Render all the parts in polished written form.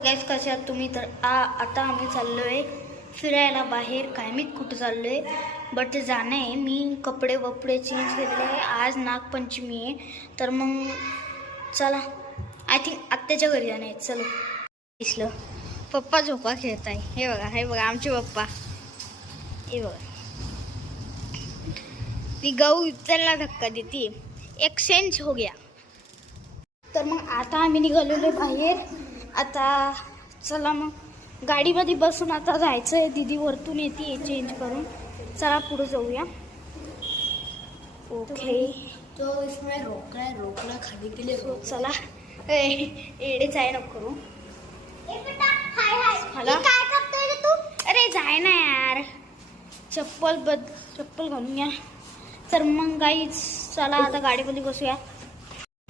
Guys कसे आहात तुम्ही? तर आता आम्ही चाललोय फिरायला बाहेर. काय मी कुठं चाललोय बट ते जाणं आहे. मी कपडे चेंज केलेले आहे. आज नागपंचमी आहे तर मग चला आय थिंक आत्याच्या घरी जाणं आहे. चलो. दिसलं पप्पा झोपा खेळत आहे. हे बघा आमचे पप्पा. हे बघा मी गहू उचलला धक्का देते. एक्सचेंज हो गया. तर मग आता आम्ही निघालेलो बाहेर. आता चला मग गाडीमध्ये बसून आता जायचं आहे. दीदी वरतून येते चेंज करून. चला पुढे जाऊया. ओके तो इसमें रोकना खाने के लिए चला. एडेच आहे नको करू. अरे जाय ना यार. चप्पल घालून या. तर मग गाईच चला आता गाडीमध्ये बसूया.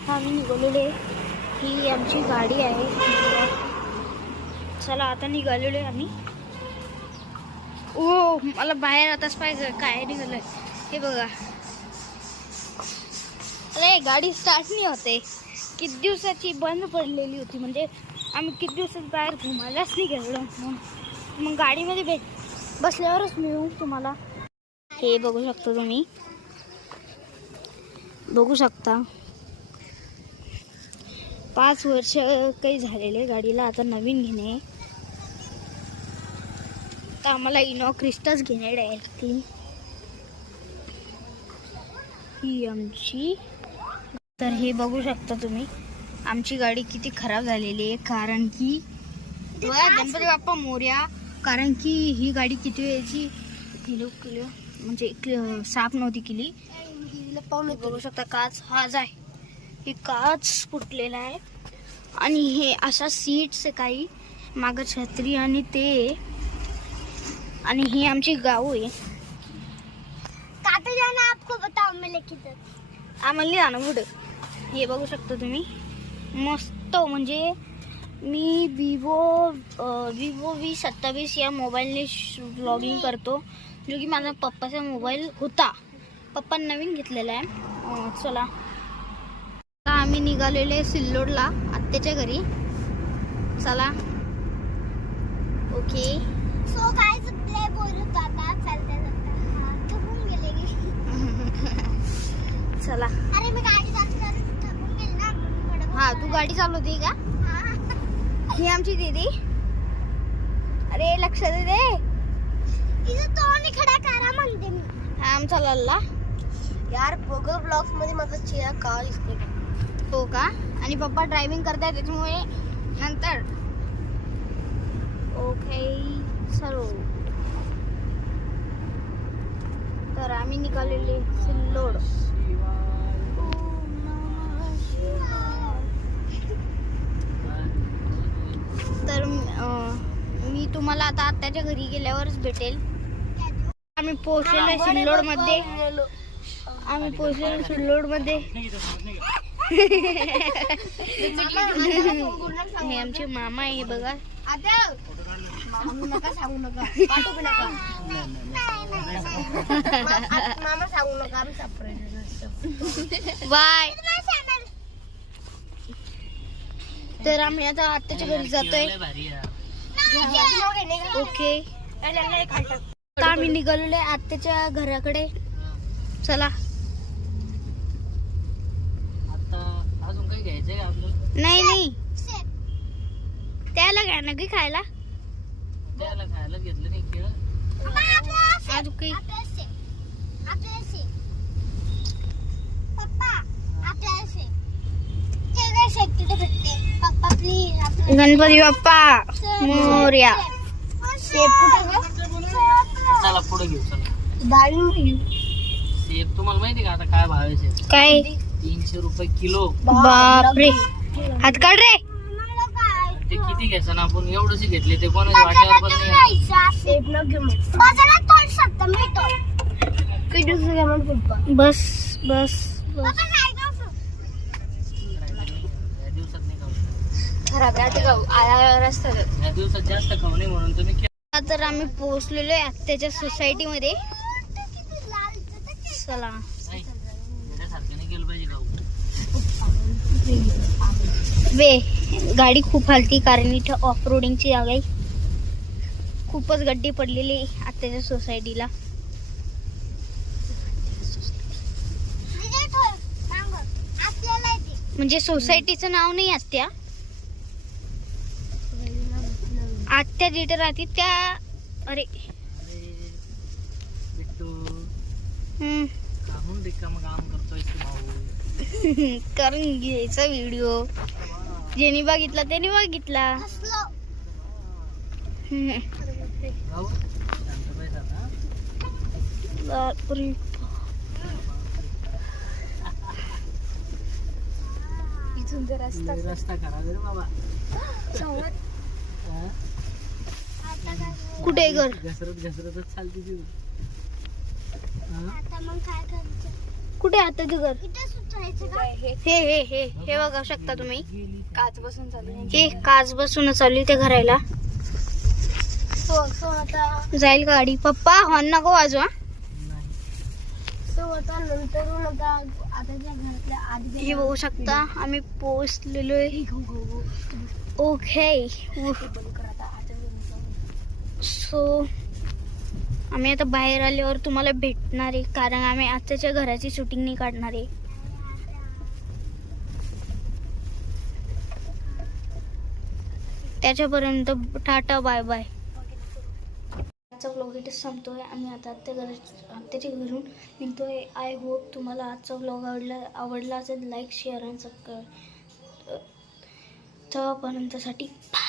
आम्ही निघालेलो आहे. ही आमची गाडी आहे. चला आता निघालेलो आहे आम्ही. ओ मला बाहेर आताच पाहिजे काय निघालंय हे बघा. अरे गाडी स्टार्ट नाही होते. किती दिवसाची बंद पडलेली होती. म्हणजे आम्ही किती दिवसात बाहेर घुमायलाच नाही गेलो. मग गाडीमध्ये बसल्यावरच मिळू तुम्हाला. हे बघू शकता तुम्ही. बघू शकता 5 वर्ष काही झालेले गाडीला. आता नवीन घेणे. तर आम्हाला इनो क्रिस्टाच घेणे डायरेक्टली. ही आमची. तर हे बघू शकता तुम्ही आमची गाडी किती खराब झालेली आहे. कारण की गणपती बाप्पा मोरया. कारण की ही गाडी किती वेळची म्हणजे साफ नव्हती केली. बघू शकता काच हा जाय. हे काच फुटलेला आहे. आणि हे अशा सीट्स काही माग छत्री आणि ते. आणि ही आमची गाव आहे. काटे जाना आपको बताओ मैं लेके आम्हाला जाणं पुढे. हे बघू शकता तुम्ही मस्त. म्हणजे मी विवो V27 या मोबाईलने व्लॉगिंग करतो. जो की माझा पप्पाचा मोबाईल होता. पप्पा नवीन घेतलेला आहे. चला आम्ही निघालेले सिल्लोडला आत्याच्या घरी. चला. ओके सो गाइस प्ले बोलत आता चलते थकून गेले. चला. अरे मी गाडी चालवते थकून गेले ना. हा तू गाडी चालवते का? ही आमची दीदी. अरे लक्ष दे. इथं तो आणि खडा करा म्हणते मी. हा आमचा लल्ला. यार बघ ब्लॉग्स मध्ये माझा चेहरा काळा दिसतोय. हो का? आणि पप्पा ड्रायव्हिंग करताय त्याच्यामुळे नंतर. ओके चलो. तर आम्ही निघालेले सिल्लोड. तर मी तुम्हाला आता आत्याच्या घरी गेल्यावरच भेटेल. आम्ही पोहोचलेलो सिल्लोड मध्ये. हे आमचे मामा आहे. हे बघा. सांगू नका पाठवू नका. मामा सांगू नका. आम्ही सरप्राईज. बाय. तर आम्ही आता आत्याच्या घरी जातोय. ओके आता आम्ही निघालेलो आहे आत्याच्या घराकडे. चला. अजून काही घ्यायचंय आपलं? नाही त्याला घ्या ना काही खायला. त्याला खायला घेतलं नाही केळं. अजून काही पप्पा प्लीज. गणपती बाप्पा मोरया. चला पुढे घेऊ. चला डाळिंब घेऊ. सेब तुम्हाला माहिती का आता काय भाव आहे? सेब काय 300 रुपये किलो. बापरे. हात काढ रे. ते किती घ्यायचं ना आपण? एवढंच घेतले ते कोणाच्या वाट्यावर पण नाही. बाजारात तोड शकतो मी तो. किती दिवस घेऊन पप्पा. बस या दिवसात नाही खाऊ. खराब आहे रस्त्यात. या दिवसात जास्त खाऊ नये म्हणून तुम्ही. तर आम्ही पोहोचलेलो आहे आत्याच्या सोसायटी मध्ये. चला. नाही, येण्यासारखं नाही गेलं पाहिजे खाऊ. वे गाडी खूप हलती कारण इथं ऑफ रोडिंगची जागा आहे. खूपच गड्डी पडलेली आहे आत्याच्या सोसायटीला. आपल्याला येते. म्हणजे सोसायटीचं नाव नाही आत्या. आत्या जिथे राहते त्या. अरे बिट्टू हम्म. काहून रिकामं काम करतोय तू भाऊ? करून घ्यायचा व्हिडिओ. ज्याने बघितला त्याने बघितला. हसलो. भाऊ शांत बैस आता. बापरे. इथून जर लय रस्ता खराब आहे रे बाबा. हा? आता काय कुठे आहे घर? घसरतच चालते ती. हा? आता मग काय करायचं? कुठे आहे आत्याचं घर? इथे सुचायचं का? हे बघू शकता तुम्ही. गेली. काच बसून चालू हे काच बसून चालू आहे ते घरायला. सो आता जाईल गाडी. पप्पा हॉर्न नको वाजवा. नाही. सो आता नंतरून आता आताच्या घरातल्या आधी हे बघू शकता आम्ही पोहोचलेलो आहे. ओके. सो आम्ही आता बाहेर आल्यावर तुम्हाला भेटणार आहे कारण आम्ही आत्याच्या घराची शूटिंग नाही काढणार आहे. त्याच्यापर्यंत टाटा बाय बाय. आजचा व्लॉग इथे संपतोय. आम्ही आता आत्याच्या घरून निघतोय. आय होप तुम्हाला आजचा व्लॉग आवडला असेल. लाईक शेअर आणि सबस्क्राईब. तेव्हापर्यंतसाठी बाय.